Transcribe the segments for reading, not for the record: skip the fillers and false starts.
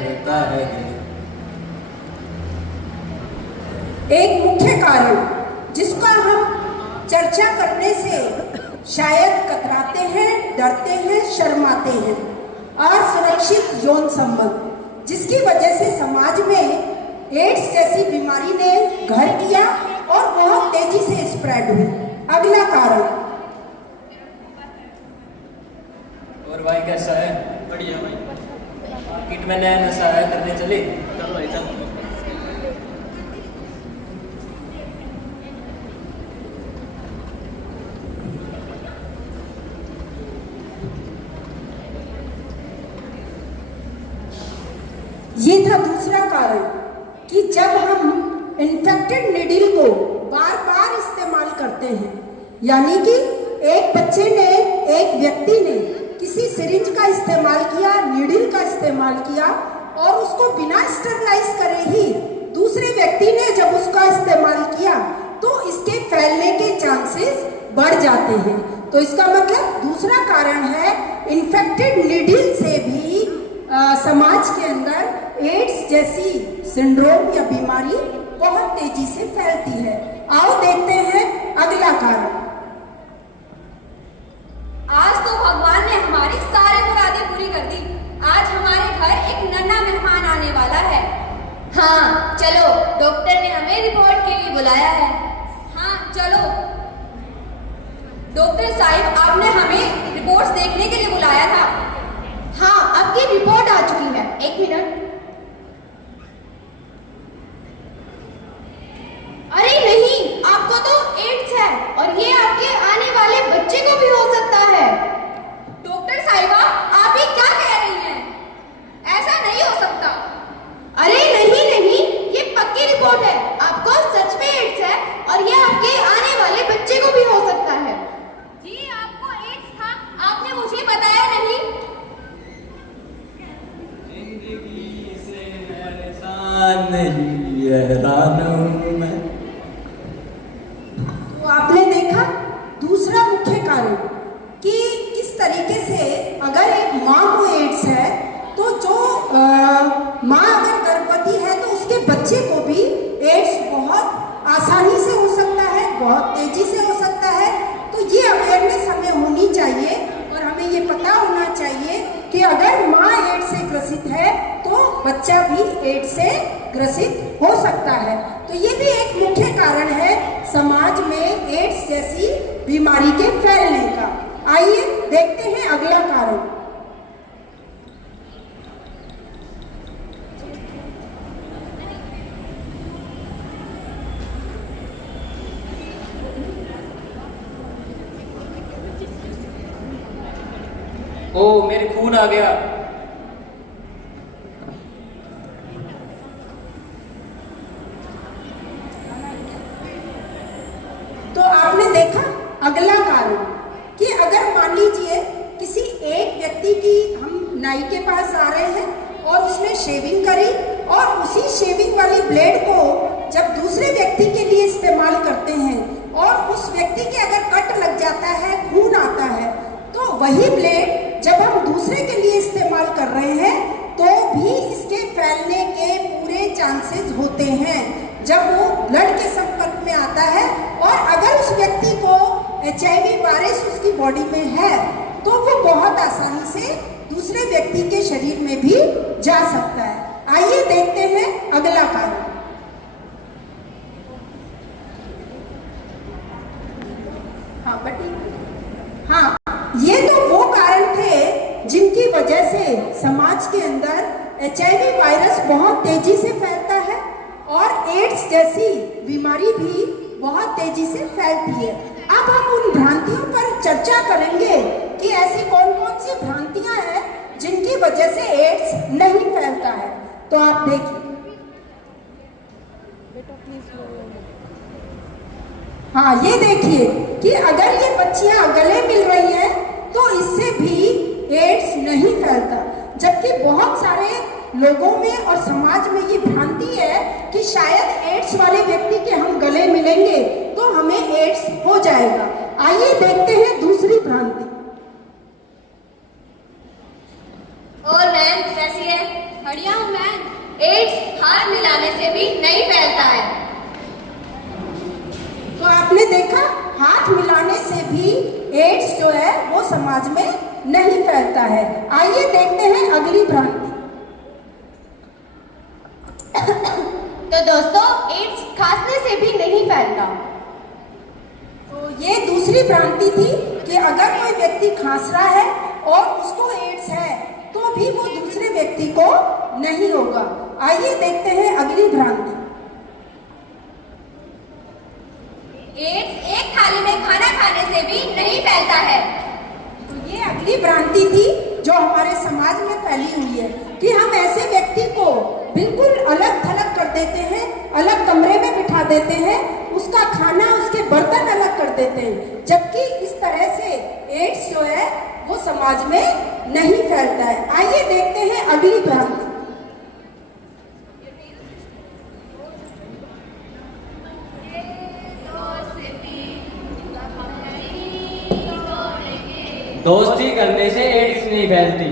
करता है। एक मुख्य कारण जिसका हम चर्चा करने से शायद कतराते हैं, डरते हैं, शर्माते हैं, असुरक्षित यौन संबंध, जिसकी वजह से समाज में एड्स जैसी बीमारी ने घर किया और बहुत तेजी से स्प्रेड हुई। अगला कारण। और भाई कैसा है? बढ़िया भाई। मार्केट में नया नशा है, करने चले? चलो भाई चलो। ये था दूसरा कारण कि जब हम इन्फेक्टेड नीडल को बार बार इस्तेमाल करते हैं, यानी कि एक बच्चे ने, एक व्यक्ति ने किसी सिरिंज का इस्तेमाल किया, नीडल का इस्तेमाल किया और उसको बिना स्टरलाइज करे ही दूसरे व्यक्ति ने जब उसका इस्तेमाल किया तो इसके फैलने के चांसेस बढ़ जाते हैं। तो इसका मतलब दूसरा कारण है इन्फेक्टेड नीडल से भी समाज के अंदर एड्स जैसी सिंड्रोम या बीमारी बहुत तेजी से फैलती है। आओ देखते हैं अगला कारण। आज तो भगवान ने हमारी सारी मुरादें पूरी कर दी। आज हमारे घर एक नन्हा मेहमान आने वाला है। हाँ चलो, डॉक्टर ने हमें रिपोर्ट के लिए बुलाया है। हाँ चलो। डॉक्टर साहिब, आपने हमें रिपोर्ट्स देखने के लिए बुलाया था। हाँ, आपकी रिपोर्ट आ चुकी है। एक मिनट। अरे नहीं, आपको तो एड्स है और ये आपके आने वाले बच्चे को भी हो सकता है। डॉक्टर साहिबा, आप ये क्या कह रही हैं? ऐसा नहीं हो सकता। अरे नहीं, ये पक्की रिपोर्ट है। आपको सच में एड्स है और ये आपके आने वाले बच्चे को भी हो सकता है। जी, आपको एड्स था, आपने मुझे बताया नहीं। जिंदगी से परेशान नहीं, हैरान हूं मैं। तो आपने देखा दूसरा मुख्य कारण कि किस तरीके से अगर एक माँ को एड्स है तो जो माँ अगर गर्भवती है तो उसके बच्चे को भी एड्स बहुत आसानी से हो सकता है, बहुत तेजी से हो सकता है। तो ये अवेयरनेस हमें होनी चाहिए और हमें ये पता होना चाहिए कि अगर माँ एड्स से ग्रसित है तो बच्चा भी एड्स से ग्रसित हो सकता है। तो ये भी एक मुख्य कारण है समाज में एड्स जैसी बीमारी के फैलने का। आइए देखते हैं अगला कारण। ओ, मेरे खून आ गया। तो आपने देखा अगला कारण कि अगर मान लीजिए किसी एक व्यक्ति की, हम नाई के पास आ रहे हैं और उसने शेविंग करी और उसी शेविंग वाली ब्लेड को जब दूसरे व्यक्ति के लिए इस्तेमाल करते हैं और उस व्यक्ति के अगर कट लग जाता है, खून आता है, तो वही ब्लेड जब हम दूसरे के लिए इस्तेमाल कर रहे हैं तो भी इसके फैलने के पूरे चांसेस होते हैं जब वो ब्लड के संपर्क में आता है। और अगर उस व्यक्ति को HIV वायरस उसकी बॉडी में है तो वो बहुत आसानी से दूसरे व्यक्ति के शरीर में भी जा सकता है। आइए देखते हैं अगला कारण। हाँ बटी, हाँ, ये तो वो कारण थे जिनकी वजह से समाज के अंदर HIV वायरस बहुत तेजी से फैलता है और एड्स जैसी बीमारी भी बहुत तेजी से फैलती है। अब हम उन भ्रांतियों पर चर्चा करेंगे कि ऐसी कौन कौन सी भ्रांतियां हैं जिनकी वजह से एड्स नहीं फैलता है। तो आप देखिए। हाँ, ये देखिए कि अगर ये बच्चियां गले मिल रही हैं तो इससे भी एड्स नहीं फैलता, जबकि बहुत सारे लोगों में और समाज में ये भ्रांति है कि शायद एड्स वाले व्यक्ति के हम गले मिलेंगे तो हमें एड्स हो जाएगा। आइए देखते हैं दूसरी भ्रांति। और मैम कैसी है? बढ़िया हूँ मैं। एड्स हाथ मिलाने से भी नहीं फैलता है। तो आपने देखा, हाथ मिलाने से भी एड्स जो है वो समाज में नहीं फैलता है। आइए देखते हैं अगली भ्रांति। तो दोस्तों, एड्स खांसने से भी नहीं फैलता। तो ये दूसरी भ्रांति थी कि अगर कोई व्यक्ति खांस रहा है और उसको एड्स है तो भी वो दूसरे व्यक्ति को नहीं होगा। आइए देखते हैं अगली भ्रांति। एड्स एक थाली में खाना खाने से भी नहीं फैलता है। तो ये अगली भ्रांति थी जो हमारे समाज में फैली हुई है कि हम ऐसे व्यक्ति को बिल्कुल अलग थलग कर देते हैं, अलग कमरे में बिठा देते हैं, उसका खाना, उसके बर्तन अलग कर देते हैं, जबकि इस तरह से एड्स जो है वो समाज में नहीं फैलता है। आइए देखते हैं अगली भ्रांति। दोस्ती करने से एड्स नहीं फैलती।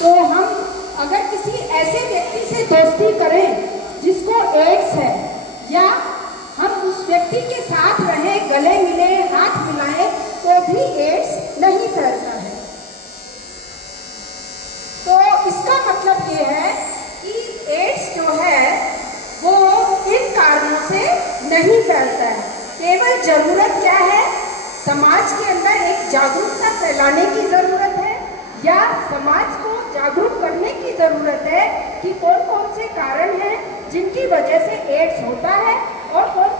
तो हम अगर किसी ऐसे व्यक्ति से दोस्ती करें जिसको एड्स है, या हम उस व्यक्ति के साथ रहें, गले मिले, हाथ मिलाएं, तो भी एड्स नहीं फैलता है। तो इसका मतलब ये है कि एड्स जो है वो इन कारणों से नहीं फैलता है। केवल जरूरत क्या है, समाज के अंदर एक जागरूकता फैलाने की जरूरत है, या समाज को जागरूक करने की जरूरत है कि कौन कौन से कारण हैं जिनकी वजह से एड्स होता है और कौन